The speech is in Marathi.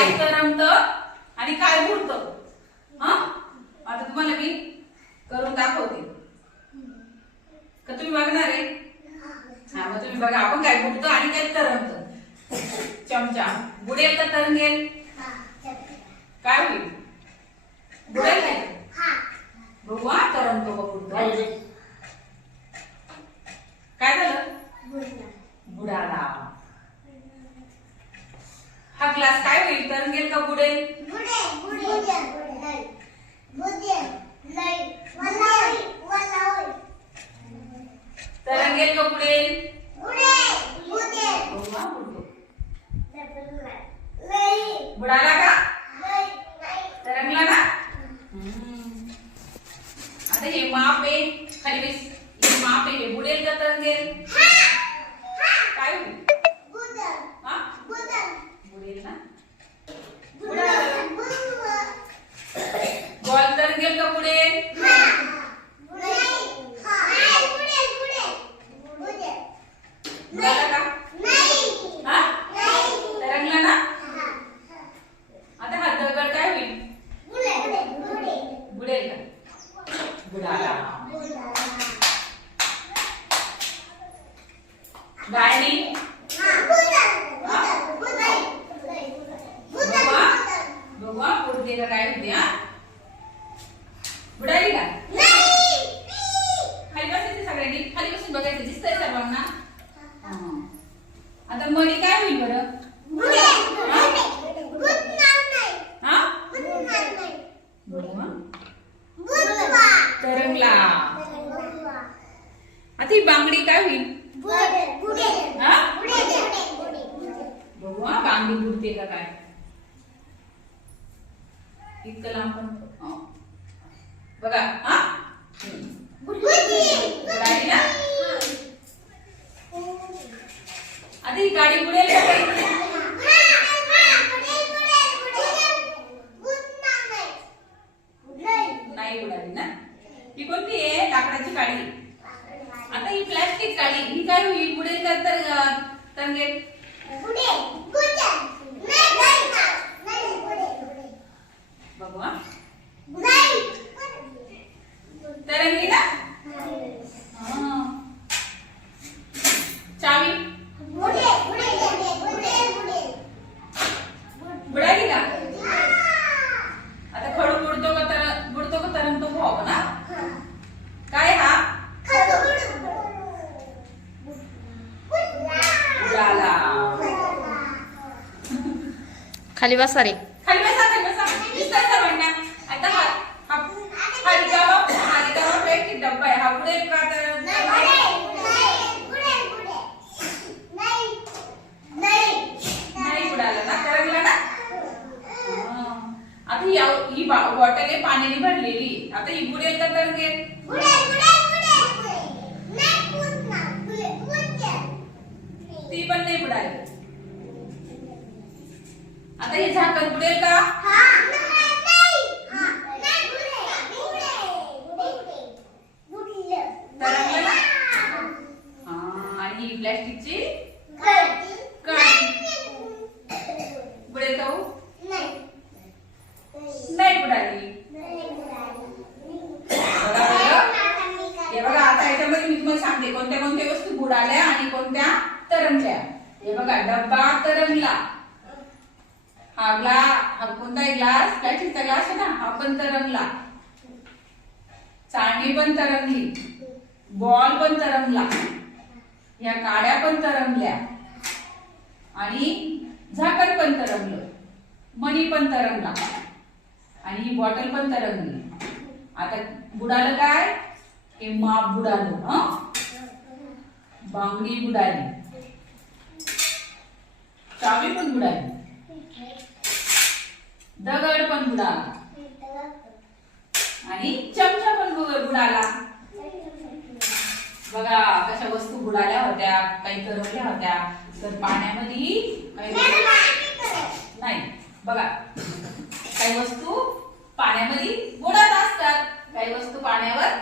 काय करमत आणि काय बुडत आता तुम्हाला मी करून दाखवते. का तुम्ही बघणार आहे? हा मग तुम्ही बघा आपण काय बुडतो आणि काय तरंगत चमचा. बुडेल तर तरंगेल काय होईल? बुडेल काय बघू हा तरंगतो बघून ग्लास काय होईल? तरंगेल का बुडेल तरंगेल का बुडेल बुडाला का? तरंगला ना. आता हे माप आहे. खाली बस हे माप आहे हे बुडेल का तरंगेल काय होईल हा बुडेल ना बॉल तरंगेल का बुडेल बुडाला का हा तरंगला ना आता हा दगड काय होईल बुडेल का बुडाला गायने बघू हा बुडते का काय होते हा बुडाली का खाली बसायचं सगळ्यांनी दिसतंय सर्वांना. आता मनी काय होईल बरं? तरंगला. आता ही बांगडी काय होईल? हा? बघू हा बांगडी बुडते का काय? इतकं लांब पण. बघा हा हम्म. बुडाली ना आता ही गाडी बुडेल का काय? नाही बुडाली ना ही कोणती आहे लाकडाची गाडी आता ही प्लॅस्टिक गाडी ही काय होईल बुडेल का तर तरंगेल बघू हा तरंगली ना हा. चावी बुडाली का आता खडू बुडतो का तर बुडतो का तरंगतो भाऊ ना काय हा बुडाला खाली बसा रे खाली बसा खाली बसा. दिसतंय सर्वांना. आता हा हा प्लेट डब्बा आहे. हा का तर नाही ना ना? हा. आता ही आव- ही बॉटल आहे पाण्याने भरलेली. आता ही बुडेल का तरंगेल ती पण नाही बुडाली. आता हे झाकण बुडेल का? हा, आणि ही प्लॅस्टिकची बुडेल का? नाही. बरं. हे बघा आता याच्यामध्ये मी तुम्हाला सांगते कोणत्या कोणत्या वस्तू बुडाल्या आणि कोणत्या तरंगल्या. हे बघा डब्बा तरंगला. हा ग्ला हा कोणता ग्लास? प्लॅस्टिकचा ग्लास आहे ना हा पण तरंगला. चाळणी पण तरंगली. बॉल पण तरंगला. या काड्या पण तरंगल्या. आणि झाकण पण तरंगलं. मणी पण तरंगला. आणि ही बॉटल पण तरंगली. आता बुडालं काय? हे माप बुडालं हा? बांगडी बुडाली. चावी पण बुडाली. दगड पण बुडाला. आणि चमचा पण बुडाला. बघा कशा वस्तू बुडाल्या होत्या काही करवल्या होत्या. तर पाण्यामध्ये काही नाही. बघा काही वस्तू पाण्यामध्ये बुडत असतात. काही वस्तू पाण्यावर